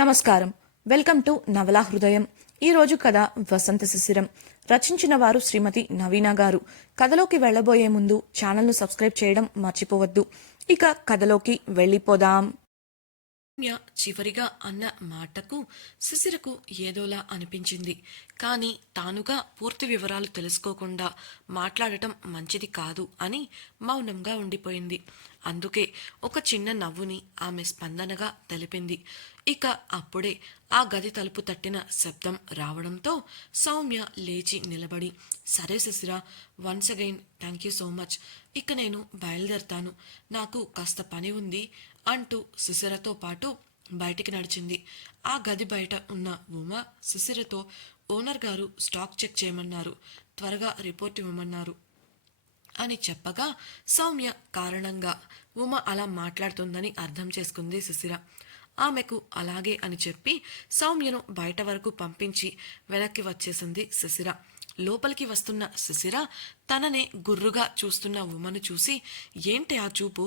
నమస్కారం. Welcome to నవలా హృదయం. ఈరోజు కథ వసంత శిశిరం. రచించిన వారు శ్రీమతి నవీన గారు. కథలోకి వెళ్లబోయే ముందు ఛానల్ను సబ్స్క్రైబ్ చేయడం మర్చిపోవద్దు. ఇక కథలోకి వెళ్ళిపోదాం. రమ్య చివరిగా అన్న మాటకు శిశిరకు ఏదోలా అనిపించింది. కానీ తానుగా పూర్తి వివరాలు తెలుసుకోకుండా మాట్లాడటం మంచిది కాదు అని మౌనంగా ఉండిపోయింది. అందుకే ఒక చిన్న నవ్వుని ఆమె స్పందనగా తెలిపింది. ఇక అప్పుడే ఆ గది తలుపు తట్టిన శబ్దం రావడంతో సౌమ్య లేచి నిలబడి, సరే Shishira, once again thank you so much. ఇక నేను బయలుదేరతాను, నాకు కాస్త పని ఉంది అంటూ శిశిరతో పాటు బయటికి నడిచింది. ఆ గది బయట ఉన్న ఉమా శిశిరతో, ఓనర్ గారు స్టాక్ చెక్ చేయమన్నారు, త్వరగా రిపోర్ట్ ఇవ్వమన్నారు అని చెప్పగా సౌమ్య కారణంగా ఉమ అలా మాట్లాడుతుందని అర్థం చేసుకుంది శిశిర. ఆమెకు అలాగే అని చెప్పి సౌమ్యను బయట వరకు పంపించి వెనక్కి వచ్చేసింది శిశిర. లోపలికి వస్తున్న శిశిర తననే గుర్రుగా చూస్తున్న ఉమను చూసి, ఏంటి ఆ చూపు,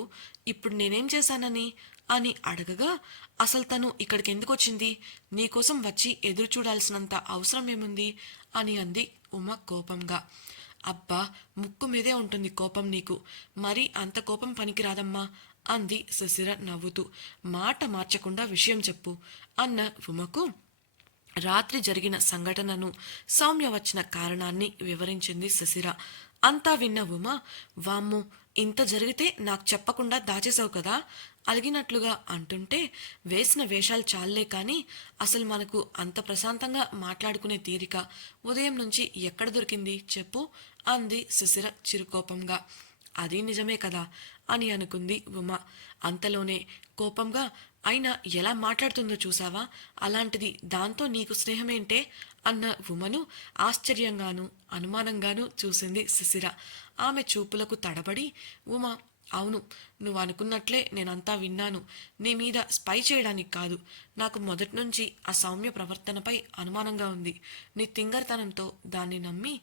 ఇప్పుడు నేనేం చేశానని అని అడగగా, అసలు తను ఇక్కడికి ఎందుకు వచ్చింది, నీకోసం వచ్చి ఎదురు చూడాల్సినంత అవసరం ఏముంది అని అంది ఉమ కోపంగా. అబ్బా, ముక్కు మీదే ఉంటుంది కోపం నీకు, మరీ అంత కోపం పనికిరాదమ్మా అంది శిశిర నవ్వుతూ. మాట మార్చకుండా విషయం చెప్పు అన్న ఉమకు రాత్రి జరిగిన సంఘటనను, సౌమ్య వచ్చిన కారణాన్ని వివరించింది శిశిర. అంతా విన్న ఉమ, వామ్మో, ఇంత జరిగితే నాకు చెప్పకుండా దాచేసావు కదా అలిగినట్లుగా అంటుంటే, వేసిన వేషాలు చాలే కానీ అసలు మనకు అంత ప్రశాంతంగా మాట్లాడుకునే తీరిక ఉదయం నుంచి ఎక్కడ దొరికింది చెప్పు అంది శిశిర చిరుకోపంగా. అది నిజమే కదా అని అనుకుంది ఉమ. అంతలోనే కోపంగా, అయినా ఎలా మాట్లాడుతుందో చూసావా, అలాంటిది దాంతో నీకు స్నేహమేంటే అన్న ఉమను ఆశ్చర్యంగానూ అనుమానంగానూ చూసింది శిశిర. ఆమె చూపులకు తడబడి ఉమ, అవును, నువ్వు అనుకున్నట్లే నేనంతా విన్నాను. నీ మీద స్పై చేయడానికి కాదు, నాకు మొదటి నుంచి ఆ సౌమ్య ప్రవర్తనపై అనుమానంగా ఉంది. నీ తింగర్తనంతో దాన్ని నమ్మి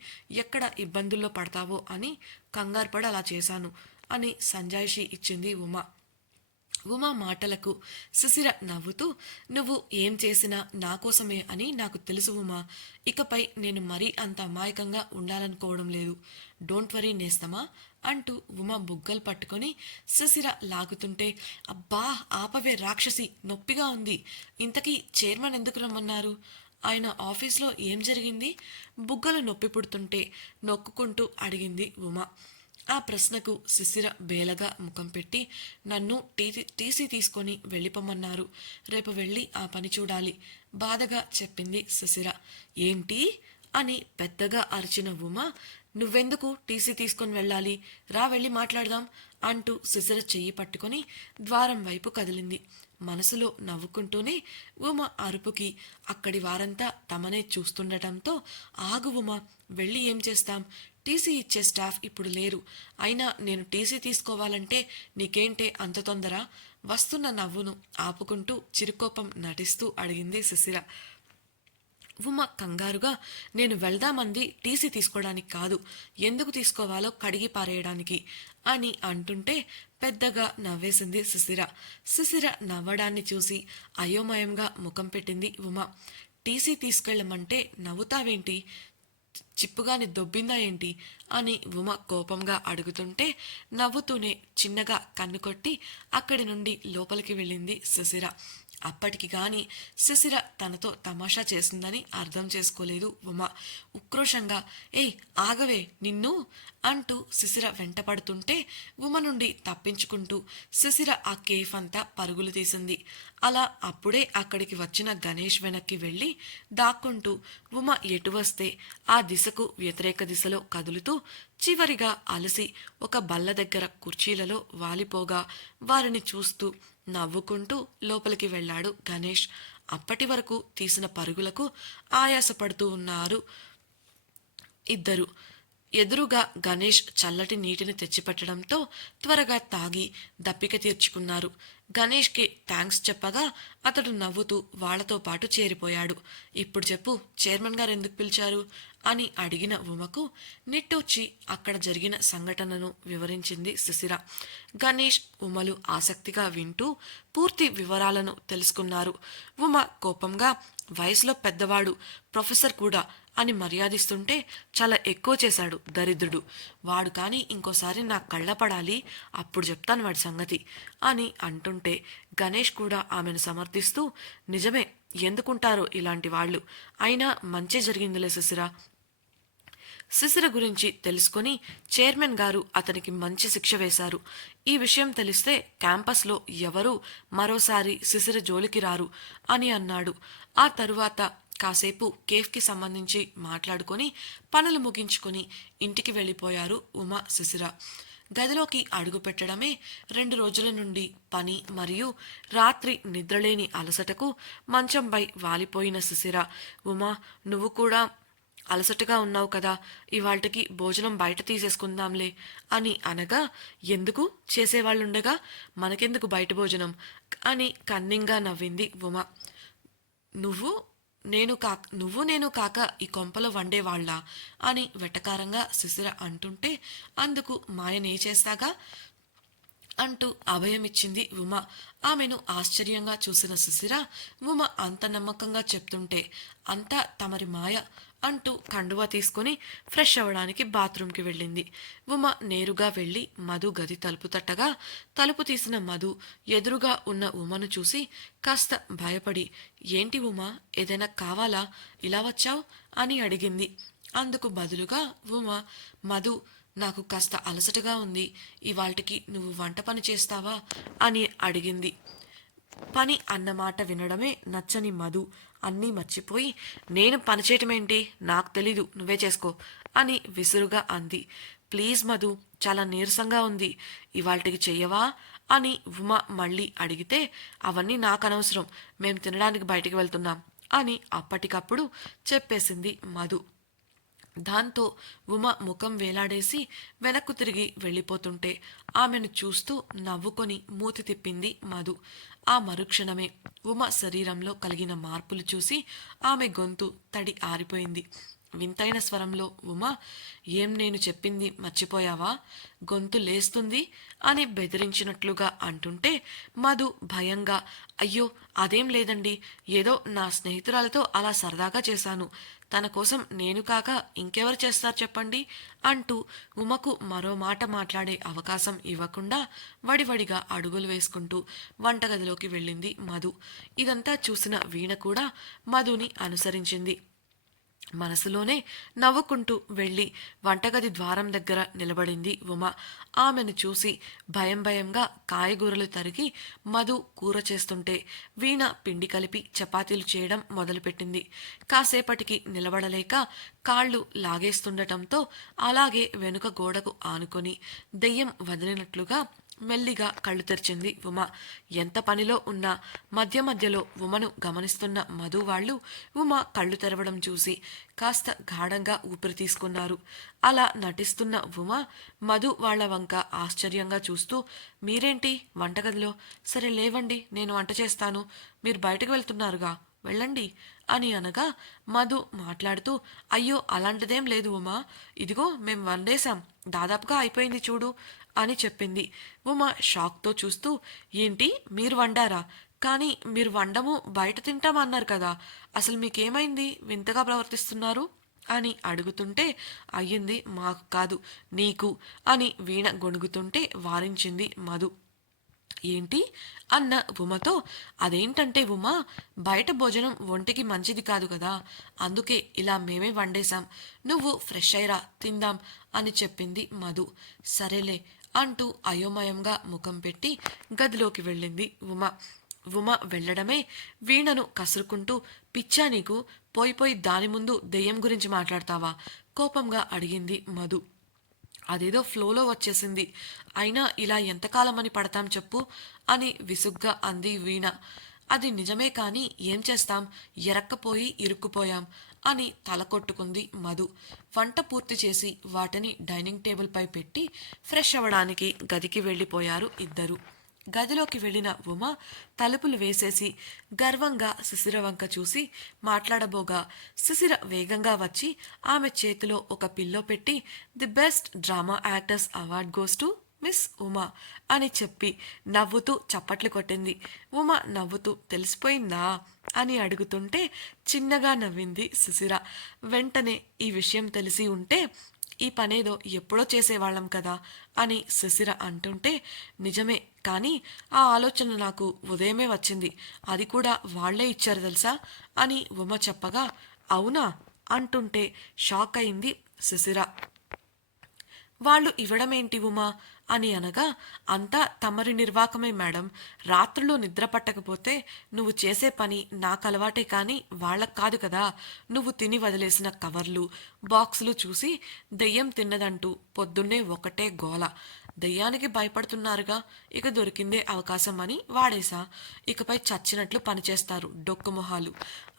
ఎక్కడ ఇబ్బందుల్లో పడతావో అని కంగారుపడి అలా చేశాను అని సంజాయిషి ఇచ్చింది ఉమ. ఉమా మాటలకు శిశిర నవ్వుతూ, నువ్వు ఏం చేసినా నా కోసమే అని నాకు తెలుసు ఉమా, ఇకపై నేను మరీ అంత అమాయకంగా ఉండాలనుకోవడం లేదు. డోంట్ వరీ నేస్తమా అంటూ ఉమ బుగ్గలు పట్టుకొని శిశిర లాగుతుంటే, అబ్బా ఆపవే రాక్షసి, నొప్పిగా ఉంది. ఇంతకీ చైర్మన్ ఎందుకు రమ్మన్నారు, ఆయన ఆఫీస్లో ఏం జరిగింది బుగ్గలు నొప్పి పుడుతుంటే నొక్కుకుంటూ అడిగింది ఉమ. ఆ ప్రశ్నకు శిశిర బేలగా ముఖం పెట్టి, నన్ను టీసీ తీసుకొని వెళ్ళిపోమన్నారు, రేపు వెళ్ళి ఆ పని చూడాలి బాధగా చెప్పింది శిశిర. ఏంటి అని పెద్దగా అరిచిన ఉమ, నువ్వెందుకు టీసీ తీసుకొని వెళ్ళాలి, రా వెళ్ళి మాట్లాడదాం అంటూ శిశిర చెయ్యి పట్టుకొని ద్వారం వైపు కదిలింది. మనసులో నవ్వుకుంటూనే ఉమ అరుపుకి అక్కడి వారంతా తమనే చూస్తుండటంతో, ఆగు ఉమ, వెళ్ళి ఏం చేస్తాం, టీసీ ఇచ్చే స్టాఫ్ ఇప్పుడు లేరు, అయినా నేను టీసీ తీసుకోవాలంటే నీకేంటే అంత తొందర వస్తున్న నవ్వును ఆపుకుంటూ చిరుకోపం నటిస్తూ అడిగింది శిశిర. ఉమ కంగారుగా, నేను వెళ్దామంది టీసీ తీసుకోవడానికి కాదు, ఎందుకు తీసుకోవాలో కడిగి పారేయడానికి అని అంటుంటే పెద్దగా నవ్వేసింది శిశిర. శిశిర నవ్వడాన్ని చూసి అయోమయంగా ముఖం పెట్టింది ఉమ. టీసీ తీసుకెళ్ళమంటే నవ్వుతావేంటి, చిప్పుగాని దొబ్బిందా ఏంటి అని ఉమ కోపంగా అడుగుతుంటే నవ్వుతూనే చిన్నగా కన్ను కొట్టి అక్కడి నుండి లోపలికి వెళ్ళింది శిశిర. అప్పటికి గాని శిశిర తనతో తమాషా చేసిందని అర్థం చేసుకోలేదు ఉమ. ఉక్రోషంగా, ఏయ్ ఆగవే నిన్ను అంటూ శిశిర వెంటపడుతుంటే ఉమ నుండి తప్పించుకుంటూ శిశిర ఆ కేఫ్ అంతా పరుగులు తీసింది. అలా అప్పుడే అక్కడికి వచ్చిన గణేష్ వెనక్కి వెళ్ళి దాక్కుంటూ ఉమ ఎటు వస్తే ఆ దిశకు వ్యతిరేక దిశలో కదులుతూ చివరిగా అలసి ఒక బల్ల దగ్గర కుర్చీలలో వాలిపోగా వారిని చూస్తూ నవ్వుకుంటూ లోపలికి వెళ్ళాడు గణేష్. అప్పటి వరకు తీసిన పరుగులకు ఆయాసపడుతూ ఉన్నారు ఇద్దరు. ఎదురుగా గణేష్ చల్లటి నీటిని తెచ్చిపెట్టడంతో త్వరగా తాగి దప్పిక తీర్చుకున్నారు. గణేష్కి థ్యాంక్స్ చెప్పగా అతడు నవ్వుతూ వాళ్లతో పాటు చేరిపోయాడు. ఇప్పుడు చెప్పు, చైర్మన్ గారు ఎందుకు పిలిచారు అని అడిగిన ఉమకు నిట్టూర్చి అక్కడ జరిగిన సంఘటనను వివరించింది శిశిర. గణేష్, ఉమలు ఆసక్తిగా వింటూ పూర్తి వివరాలను తెలుసుకున్నారు. ఉమ కోపంగా, వయసులో పెద్దవాడు, ప్రొఫెసర్ కూడా అని మర్యాదిస్తుంటే చాలా ఎక్కువ చేశాడు దరిద్రుడు. వాడు కానీ ఇంకోసారి నా కళ్ళపడాలి, అప్పుడు చెప్తాను వాడి సంగతి అని అంటుంటే గణేష్ కూడా ఆమెను సమర్థిస్తూ, నిజమే, ఎందుకుంటారో ఇలాంటి వాళ్ళు, అయినా మంచే జరిగిందిలే శిశిర. శిశిర గురించి తెలుసుకొని చైర్మన్ గారు అతనికి మంచి శిక్ష వేశారు. ఈ విషయం తెలిస్తే క్యాంపస్లో ఎవరూ మరోసారి శిశిర జోలికి రారు అని అన్నాడు. ఆ తరువాత కాసేపు కేఫ్కి సంబంధించి మాట్లాడుకొని పనులు ముగించుకొని ఇంటికి వెళ్ళిపోయారు ఉమ, శిశిర. గదిలోకి అడుగుపెట్టడమే 2 రోజుల నుండి పని మరియు రాత్రి నిద్రలేని అలసటకు మంచంపై వాలిపోయిన శిశిర, ఉమా, నువ్వు కూడా అలసటగా ఉన్నావు కదా, ఇవాళ్టికి భోజనం బయట తీసేసుకుందాంలే అని అనగా, ఎందుకు, చేసేవాళ్ళుండగా మనకెందుకు బయట భోజనం అని కన్నింగా నవ్వింది ఉమ. నువ్వు నేను కాక ఈ కొంపలో వండేవాళ్ళ అని వెటకారంగా శిశిర అంటుంటే, అందుకు మాయనే చేస్తాగా అంటూ అభయమిచ్చింది ఉమ. ఆమెను ఆశ్చర్యంగా చూసిన శిశిర, ఉమ అంత నమ్మకంగా చెప్తుంటే అంతా తమరి మాయ అంటూ కండువా తీసుకుని ఫ్రెష్ అవ్వడానికి బాత్రూంకి వెళ్ళింది. ఉమ నేరుగా వెళ్ళి మధు గది తలుపు తట్టగా తలుపు తీసిన మధు ఎదురుగా ఉన్న ఉమను చూసి కాస్త భయపడి, ఏంటి ఉమ, ఏదైనా కావాలా, ఇలా వచ్చావు అని అడిగింది. అందుకు బదులుగా ఉమ, మధు, నాకు కాస్త అలసటగా ఉంది, ఇవాళ్టికి నువ్వు వంట పని చేస్తావా అని అడిగింది. పని అన్నమాట వినడమే నచ్చని మధు అన్నీ మర్చిపోయి, నేను పనిచేయటమేంటి, నాకు తెలీదు, నువ్వే చేసుకో అని విసురుగా అంది. ప్లీజ్ మధు, చాలా నీరసంగా ఉంది, ఇవాళ్టికి చెయ్యవా అని ఉమ మళ్ళీ అడిగితే, అవన్నీ నాకు అనవసరం, మేం తినడానికి బయటికి వెళ్తున్నాం అని అప్పటికప్పుడు చెప్పేసింది మధు. దాంతో ఉమ ముఖం వేలాడేసి వెనక్కు తిరిగి వెళ్ళిపోతుంటే ఆమెను చూస్తూ నవ్వుకొని మూతి తిప్పింది మధు. ఆ మరుక్షణమే ఉమ శరీరంలో కలిగిన మార్పులు చూసి ఆమె గొంతు తడి ఆరిపోయింది. వింతైన స్వరంలో ఉమ, ఏం నేను చెప్పింది మర్చిపోయావా, గొంతు లేస్తుంది అని బెదిరించినట్లుగా అంటుంటే మధు భయంగా, అయ్యో అదేం లేదండి, ఏదో నా స్నేహితురాలతో అలా సరదాగా చేశాను, తన కోసం నేను కాక ఇంకెవరు చేస్తారు చెప్పండి అంటూ ఉమకు మరో మాట మాట్లాడే అవకాశం ఇవ్వకుండా వడివడిగా అడుగులు వేసుకుంటూ వంటగదిలోకి వెళ్ళింది మధు. ఇదంతా చూసిన వీణ కూడా మధుని అనుసరించింది. మనసులోనే నవ్వుకుంటూ వెళ్ళి వంటగది ద్వారం దగ్గర నిలబడింది ఉమ. ఆమెను చూసి భయంగా కాయగూరలు తరిగి మధు కూర చేస్తుంటే వీణ పిండి కలిపి చపాతీలు చేయడం మొదలుపెట్టింది. కాసేపటికి నిలబడలేక కాళ్ళు లాగేస్తుండటంతో అలాగే వెనుక గోడకు ఆనుకొని దెయ్యం వదిలినట్లుగా మెల్లిగా కళ్ళు తెరిచింది ఉమ. ఎంత పనిలో ఉన్నా మధ్య మధ్యలో ఉమను గమనిస్తున్న మధు వాళ్ళు ఉమ కళ్ళు తెరవడం చూసి కాస్త గాఢంగా ఊపిరి తీసుకున్నారు. అలా నటిస్తున్న ఉమ మధు వాళ్ల వంక ఆశ్చర్యంగా చూస్తూ, మీరేంటి వంటగదిలో, సరే లేవండి, నేను వంట చేస్తాను, మీరు బయటకు వెళ్తున్నారుగా, వెళ్ళండి అని అనగా మధు మాట్లాడుతూ, అయ్యో అలాంటిదేం లేదు ఉమా, ఇదిగో మేం వండేశాం, దాదాపుగా అయిపోయింది చూడు అని చెప్పింది. ఉమ షాక్తో చూస్తూ, ఏంటి మీరు వండారా, కానీ మీరు వండము బయట తింటామన్నారు కదా, అసలు మీకేమైంది, వింతగా ప్రవర్తిస్తున్నారు అని అడుగుతుంటే, అయ్యింది మాకు కాదు నీకు అని వీణ గొణుగుతుంటే వారించింది మధు. ఏంటి అన్న ఉమతో, అదేంటంటే ఉమా, బయట భోజనం ఒంటికి మంచిది కాదు కదా, అందుకే ఇలా మేమే వండేశాం, నువ్వు ఫ్రెష్ అయ్యిరా తిందాం అని చెప్పింది మధు. సరేలే అంటూ అయోమయంగా ముఖం పెట్టి గదిలోకి వెళ్ళింది ఉమ. ఉమ వెళ్ళడమే వీణను కసురుకుంటూ, పిచ్చా నీకు, పోయి దాని ముందు దెయ్యం గురించి మాట్లాడతావా కోపంగా అడిగింది మధు. అదేదో ఫ్లోలో వచ్చేసింది, అయినా ఇలా ఎంతకాలమని పడతాం చెప్పు అని విసుగ్గా అంది వీణ. అది నిజమే కానీ ఏం చేస్తాం, ఎరక్కపోయి ఇరుక్కుపోయాం అని తల కొట్టుకుంది మధు. వంట పూర్తి చేసి వాటిని డైనింగ్ టేబుల్ పై పెట్టి ఫ్రెష్ అవ్వడానికి గదికి వెళ్ళిపోయారు ఇద్దరు. గదిలోకి వెళ్ళిన ఉమ తలుపులు వేసేసి గర్వంగా శిశిర వంక చూసి మాట్లాడబోగా శిశిర వేగంగా వచ్చి ఆమె చేతిలో ఒక పిల్లో పెట్టి the best drama actors award goes to miss Uma అని చెప్పి నవ్వుతూ చప్పట్లు కొట్టింది. ఉమ నవ్వుతూ తెలిసిపోయిందా అని అడుగుతుంటే చిన్నగా నవ్వింది శిశిర. వెంటనే ఈ విషయం తెలిసి ఉంటే ఈ పనేదో ఎప్పుడో చేసేవాళ్ళం కదా అని శిశిర అంటుంటే నిజమే, కానీ ఆ ఆలోచన నాకు ఉదయమే వచ్చింది, అది కూడా వాళ్లే ఇచ్చారు తెలుసా అని ఉమ చెప్పగా అవునా అంటుంటే షాక్ అయింది శిశిర. వాళ్ళు ఇవ్వడమేంటి ఉమా అని అనగా అంతా తమరి నిర్వాకమే మేడం. రాత్రులు నిద్ర పట్టకపోతే నువ్వు చేసే పని నాకు అలవాటే కానీ వాళ్ళకు కాదు కదా. నువ్వు తిని వదిలేసిన కవర్లు బాక్సులు చూసి దెయ్యం తిన్నదంటూ పొద్దున్నే ఒకటే గోల. దెయ్యానికి భయపడుతున్నారుగా, ఇక దొరికిందే అవకాశం అని వాడేశా. ఇకపై చచ్చినట్లు పనిచేస్తారు డొక్కుమొహాలు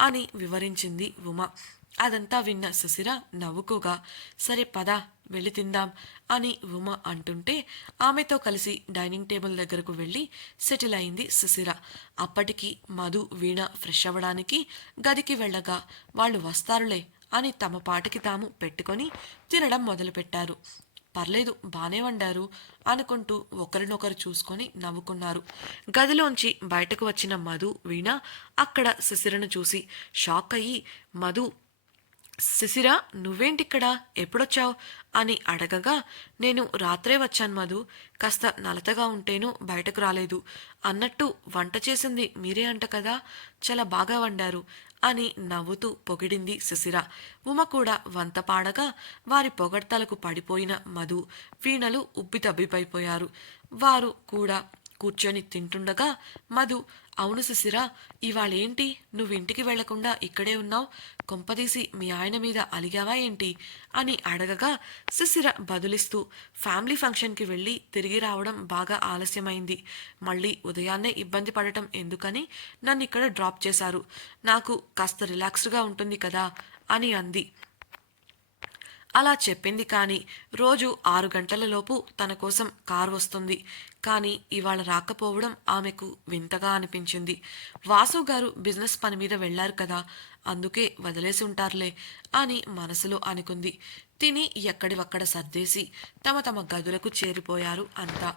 అని వివరించింది ఉమ. అదంతా విన్న శిశిర నవ్వుకోగా సరే పద వెళ్ళి తిందాం అని ఉమ అంటుంటే ఆమెతో కలిసి డైనింగ్ టేబుల్ దగ్గరకు వెళ్ళి సెటిల్ అయింది శిశిర. అప్పటికి మధు వీణ ఫ్రెష్ అవ్వడానికి గదికి వెళ్ళగా వాళ్ళు వస్తారులే అని తమ పాటికి తాము పెట్టుకొని తినడం మొదలుపెట్టారు. పర్లేదు బానే వండారు అనుకుంటూ ఒకరినొకరు చూసుకొని నవ్వుకున్నారు. గదిలోంచి బయటకు వచ్చిన మధు వీణ అక్కడ శిశిరను చూసి షాక్ అయ్యి మధు శిశిర నువ్వేంటిక్కడ ఎప్పుడొచ్చావు అని అడగగా నేను రాత్రే వచ్చాను మధు, కాస్త నలతగా ఉంటేను బయటకు రాలేదు. అన్నట్టు వంట చేసింది మీరే అంట కదా, చాలా బాగా వండారు అని నవ్వుతూ పొగిడింది శిశిర. ఉమ కూడా వంత పాడగా వారి పొగడ్తలకు పడిపోయిన మధు వీణలు ఉబ్బితబ్బిపైపోయారు. వారు కూడా కూర్చొని తింటుండగా మధు అవును శిశిర, ఇవాళేంటి నువ్వింటికి వెళ్లకుండా ఇక్కడే ఉన్నావు, కొంపదీసి మీ ఆయన మీద అలిగావా ఏంటి అని అడగగా శిశిర బదులిస్తూ ఫ్యామిలీ ఫంక్షన్కి వెళ్ళి తిరిగి రావడం బాగా ఆలస్యమైంది, మళ్ళీ ఉదయాన్నే ఇబ్బంది పడటం ఎందుకని నన్ను ఇక్కడ డ్రాప్ చేశారు, నాకు కాస్త రిలాక్స్డ్గా ఉంటుంది కదా అని అంది. అలా చెప్పింది కానీ రోజు 6 గంటలలోపు తన కోసం కారు వస్తుంది. కానీ ఇవాళ రాకపోవడం ఆమెకు వింతగా అనిపించింది. వాసు గారు బిజినెస్ పని మీద వెళ్లారు కదా, అందుకే వదిలేసి ఉంటారులే అని మనసులో అనుకుంది. తిని ఎక్కడివక్కడ సర్దేసి తమ తమ గదులకు చేరిపోయారు అంతా.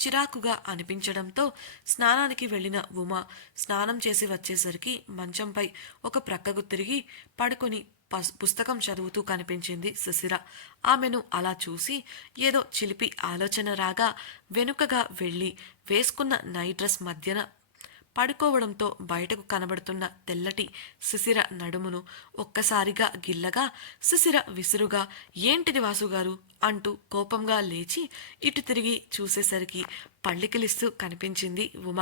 చిరాకుగా అనిపించడంతో స్నానానికి వెళ్ళిన ఉమ స్నానం చేసి వచ్చేసరికి మంచంపై ఒక ప్రక్కకు తిరిగి పడుకొని పుస్తకం చదువుతూ కనిపించింది శిశిర. ఆమెను అలా చూసి ఏదో చిలిపి ఆలోచన రాగా వెనుకగా వెళ్ళి వేసుకున్న నైట్ డ్రెస్ మధ్యన పడుకోవడంతో బయటకు కనబడుతున్న తెల్లటి శిశిర నడుమును ఒక్కసారిగా గిల్లగా శిశిర విసురుగా ఏంటిది వాసుగారు అంటూ కోపంగా లేచి ఇటు తిరిగి చూసేసరికి పళ్ళికిలిస్తూ కనిపించింది ఉమ.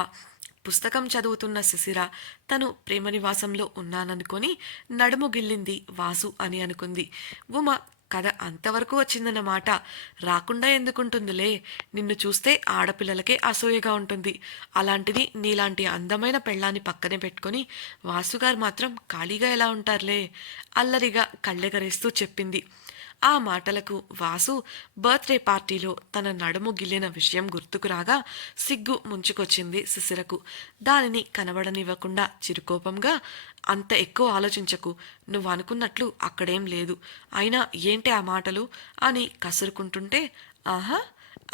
పుస్తకం చదువుతున్న శిశిర తను ప్రేమ నివాసంలో ఉన్నాననుకొని నడుము గిల్లింది వాసు అని అనుకుంది. ఉమ కథ అంతవరకు వచ్చిందన్నమాట. రాకుండా ఎందుకుంటుందిలే, నిన్ను చూస్తే ఆడపిల్లలకే అసూయగా ఉంటుంది, అలాంటిది నీలాంటి అందమైన పెళ్ళాన్ని పక్కనే పెట్టుకొని వాసుగారు మాత్రం ఖాళీగా ఎలా ఉంటారులే అల్లరిగా కళ్ళెగరేస్తూ చెప్పింది. ఆ మాటలకు వాసు బర్త్డే పార్టీలో తన నడుము గిల్లిన విషయం గుర్తుకురాగా సిగ్గు ముంచుకొచ్చింది శిశిరకు. దానిని కనబడనివ్వకుండా చిరుకోపంగా అంత ఎక్కువ ఆలోచించకు, నువ్వు అనుకున్నట్లు అక్కడేం లేదు, అయినా ఏంటి ఆ మాటలు అని కసురుకుంటుంటే ఆహా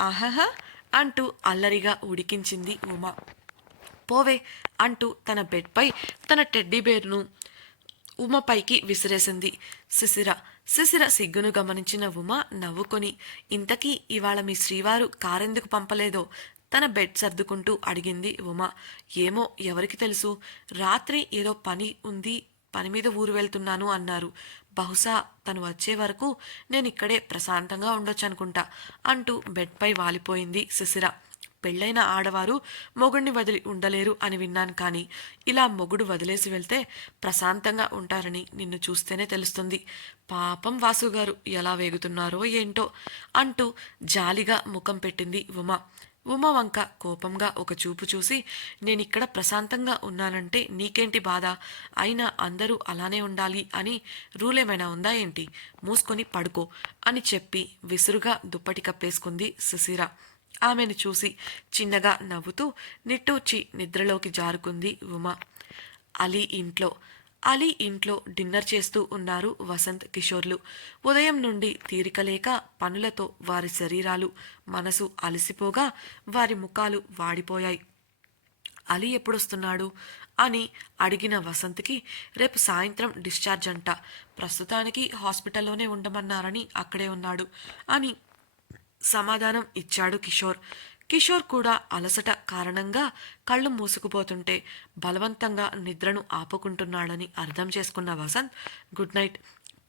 ఆహహా అంటూ అల్లరిగా ఉడికించింది ఉమ. పోవే అంటూ తన బెడ్పై తన టెడ్డీ బేర్ను ఉమపైకి విసిరేసింది శిశిర. శిశిర సిగ్గును గమనించిన ఉమ నవ్వుకొని ఇంతకీ ఇవాళ మీ శ్రీవారు కారెందుకు పంపలేదో తన బెడ్ సర్దుకుంటూ అడిగింది ఉమ. ఏమో ఎవరికి తెలుసు, రాత్రి ఏదో పని ఉంది, పని మీద ఊరు వెళ్తున్నాను అన్నారు, బహుశా తను వచ్చే వరకు నేను ఇక్కడే ప్రశాంతంగా ఉండొచ్చనుకుంటా అంటూ బెడ్పై వాలిపోయింది శిశిర. పెళ్ళైన ఆడవారు మొగుడిని వదిలి ఉండలేరు అని విన్నాను, కానీ ఇలా మొగుడు వదిలేసి వెళ్తే ప్రశాంతంగా ఉంటారని నిన్ను చూస్తేనే తెలుస్తుంది. పాపం వాసుగారు ఎలా వేగుతున్నారో ఏంటో అంటూ జాలిగా ముఖం పెట్టింది ఉమ. ఉమ వంక కోపంగా ఒక చూపు చూసి నేనిక్కడ ప్రశాంతంగా ఉన్నానంటే నీకేంటి బాధ, అయినా అందరూ అలానే ఉండాలి అని రూలేమైనా ఉందా ఏంటి, మూసుకొని పడుకో అని చెప్పి విసురుగా దుప్పటి కప్పేసుకుంది శిశిర. ఆమెను చూసి చిన్నగా నవ్వుతూ నిట్టూర్చి నిద్రలోకి జారుకుంది ఉమ. అలీ ఇంట్లో అలీ ఇంట్లో డిన్నర్ చేస్తూ ఉన్నారు వసంత్ కిషోర్లు. ఉదయం నుండి తీరిక లేక పనులతో వారి శరీరాలు మనసు అలసిపోగా వారి ముఖాలు వాడిపోయాయి. అలీ ఎప్పుడొస్తున్నాడు అని అడిగిన వసంత్కి రేపు సాయంత్రం డిశ్చార్జ్ అంట, ప్రస్తుతానికి హాస్పిటల్లోనే ఉండమన్నారని అక్కడే ఉన్నాడు అని సమాధానం ఇచ్చాడు కిషోర్. కిషోర్ కూడా అలసట కారణంగా కళ్ళు మూసుకుపోతుంటే బలవంతంగా నిద్రను ఆపుకుంటున్నాడని అర్థం చేసుకున్న వసంత్, గుడ్ నైట్,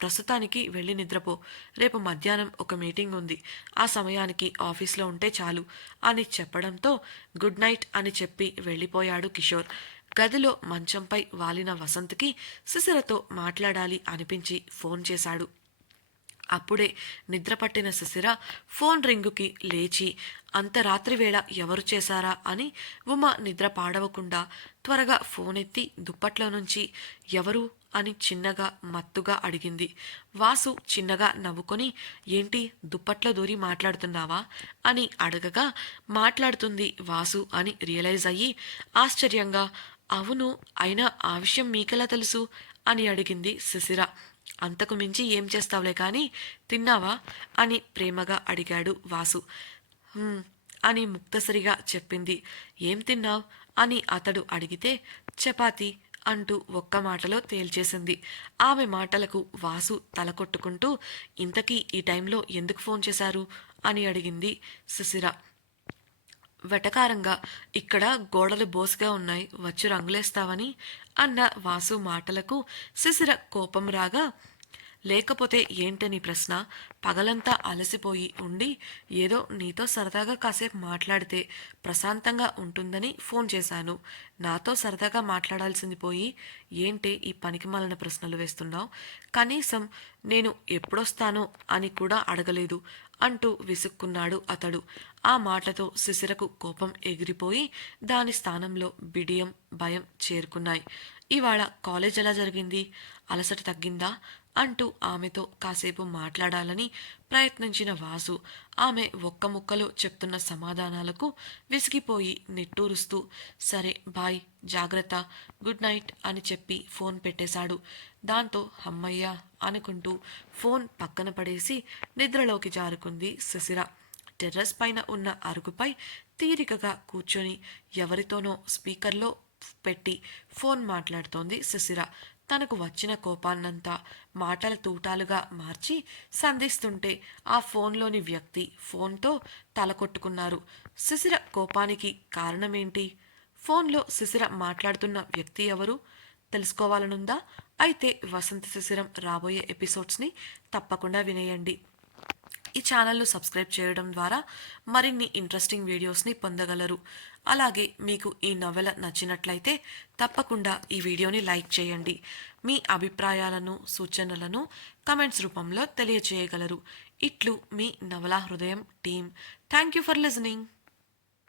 ప్రస్తుతానికి వెళ్ళి నిద్రపో, రేపు మధ్యాహ్నం ఒక మీటింగ్ ఉంది, ఆ సమయానికి ఆఫీస్లో ఉంటే చాలు అని చెప్పడంతో గుడ్ నైట్ అని చెప్పి వెళ్ళిపోయాడు కిషోర్. గదిలో మంచంపై వాలిన వసంత్కి శిశిరతో మాట్లాడాలి అనిపించి ఫోన్ చేశాడు. అప్పుడే నిద్రపట్టిన శిశిర ఫోన్ రింగుకి లేచి అంత రాత్రివేళ ఎవరు చేశారా అని ఉమ నిద్ర పాడవకుండా త్వరగా ఫోన్ ఎత్తి దుప్పట్లో నుంచి ఎవరు అని చిన్నగా మత్తుగా అడిగింది. వాసు చిన్నగా నవ్వుకొని ఏంటి దుప్పట్లో దూరి మాట్లాడుతున్నావా అని అడగగా మాట్లాడుతుంది వాసు అని రియలైజ్ అయ్యి ఆశ్చర్యంగా అవును, అయినా ఆ విషయం మీకెలా తెలుసు అని అడిగింది శిశిర. అంతకు మించి ఏం చేస్తావులే కానీ తిన్నావా అని ప్రేమగా అడిగాడు వాసు. "హ్మ్" అని ముక్తసరిగా చెప్పింది. ఏం తిన్నావ్ అని అతడు అడిగితే చపాతి అంటూ ఒక్క మాటలో తేల్చేసింది. ఆమె మాటలకు వాసు తల కొట్టుకుంటూ ఇంతకీ ఈ టైంలో ఎందుకు ఫోన్ చేశారు అని అడిగింది శిశిర. వెటకారంగా ఇక్కడ గోడలు బోసుగా ఉన్నాయి, వచ్చి రంగులేస్తావని అన్న వాసు మాటలకు శిశిర కోపం రాగా, లేకపోతే ఏంటని ప్రశ్న, పగలంతా అలసిపోయి ఉండి ఏదో నీతో సరదాగా కాసేపు మాట్లాడితే ప్రశాంతంగా ఉంటుందని ఫోన్ చేశాను. నాతో సరదాగా మాట్లాడాల్సింది పోయి ఏంటే ఈ పనికిమాలిన ప్రశ్నలు వేస్తున్నావు, కనీసం నేను ఎప్పుడొస్తానో అని కూడా అడగలేదు అంటూ విసుక్కున్నాడు అతడు. ఆ మాటతో శిశిరకు కోపం ఎగిరిపోయి దాని స్థానంలో బిడియం భయం చేరుకున్నాయి. ఇవాళ కాలేజ్ ఎలా జరిగింది, అలసట తగ్గిందా అంటూ ఆమెతో కాసేపు మాట్లాడాలని ప్రయత్నించిన వాసు ఆమె ఒక్క ముక్కలో చెప్తున్న సమాధానాలకు విసిగిపోయి నిట్టూరుస్తూ సరే బాయ్, జాగ్రత్త, గుడ్ నైట్ అని చెప్పి ఫోన్ పెట్టేశాడు. దాంతో హమ్మయ్యా అనుకుంటూ ఫోన్ పక్కన పడేసి నిద్రలోకి జారుకుంది శిశిర. టెర్రస్ పైన ఉన్న అరుగుపై తీరికగా కూర్చొని ఎవరితోనో స్పీకర్లో పెట్టి ఫోన్ మాట్లాడుతోంది శిశిర. తనకు వచ్చిన కోపాన్నంతా మాటల తూటాలుగా మార్చి సంధిస్తుంటే ఆ ఫోన్లోని వ్యక్తి ఫోన్తో తల కొట్టుకున్నారు. శిశిర కోపానికి కారణమేంటి, ఫోన్లో శిశిర మాట్లాడుతున్న వ్యక్తి ఎవరు తెలుసుకోవాలనుందా? అయితే వసంత శిశిరం రాబోయే ఎపిసోడ్స్ని తప్పకుండా వినేయండి. ఈ ఛానల్ను సబ్స్క్రైబ్ చేయడం ద్వారా మరిన్ని ఇంట్రెస్టింగ్ వీడియోస్ని పొందగలరు. అలాగే మీకు ఈ నవల నచ్చినట్లయితే తప్పకుండా ఈ వీడియోని లైక్ చేయండి. మీ అభిప్రాయాలను సూచనలను కమెంట్స్ రూపంలో తెలియచేయగలరు. ఇట్లు మీ నవలా హృదయం team. Thank you for listening.